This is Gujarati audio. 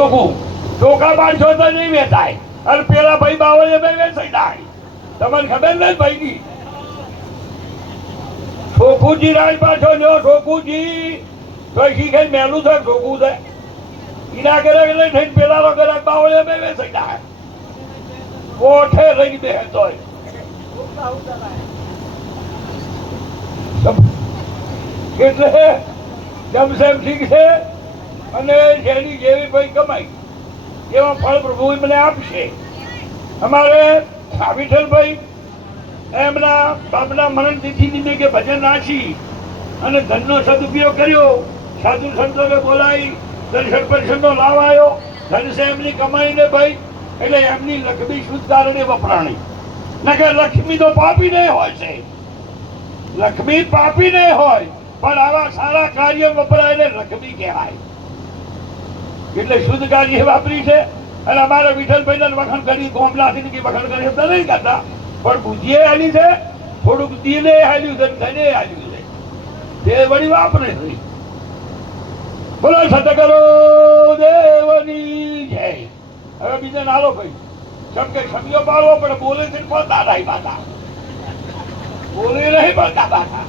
ચોખ્ખું ચોખા 500 તો નહીં વેચાય અને પેલા ભાઈ બાવળે વેચાઈ જાય. તમને ખબર ને ભાઈની ચોખ્ખુજી રાજ પાછો લ્યો ચોખ્ખુજી તો શીખે મેલું થાય ચોખ્ખું થાય ઈના કરે એટલે થઈને પેલા નો કરે બાવળે વેચાઈ જાય કોઠે રહી બે તોય એટલે જમસેમ ઠીક છે અને જેની જેવી ભાઈ કમાઈ એવા ફળ પ્રભુ મને આપશે. અમારે વિઠ્ઠલભાઈ એમના બાપના મરણ તિથિ નિમિત્તે ભજન નાચી અને ધનનો સદુપયોગ કર્યો. સાધુ સંતોને બોલાવી દર્શન પરશનનો લાભ આવ્યો. ધન છે એમની કમાઈને ભાઈ એટલે એમની લક્ષ્મી શુદ્ધ કારણે વપરાણી. નકે લક્ષ્મી તો પાપી નહીં હોય છે, લક્ષ્મી પાપી નહીં હોય પણ આવા સારા કાર્ય વપરાય એટલે લક્ષ્મી કહેવાય. એટલે શુદ્ધ કાર્ય વાપરી છે. અને અમારા વિઠ્ઠલભાઈ વખાણ કરી ગોમલાથી વખાણ કરી શબ્દ નહીં કરતા પણ બુદ્ધિએ હાલી છે, થોડુંક દિલે હાલ્યું છે, ધને હાલ્યું છે, તે વળી વાપરે છે. બોલો સતગુરુ દેવની જય. હવે બીજા નાલો ભાઈ કેમ કે ક્ષમીઓ પાડવો પડે બોલે છે પડતા નહીં પાછા બોલે નહીં પડતા પાછા.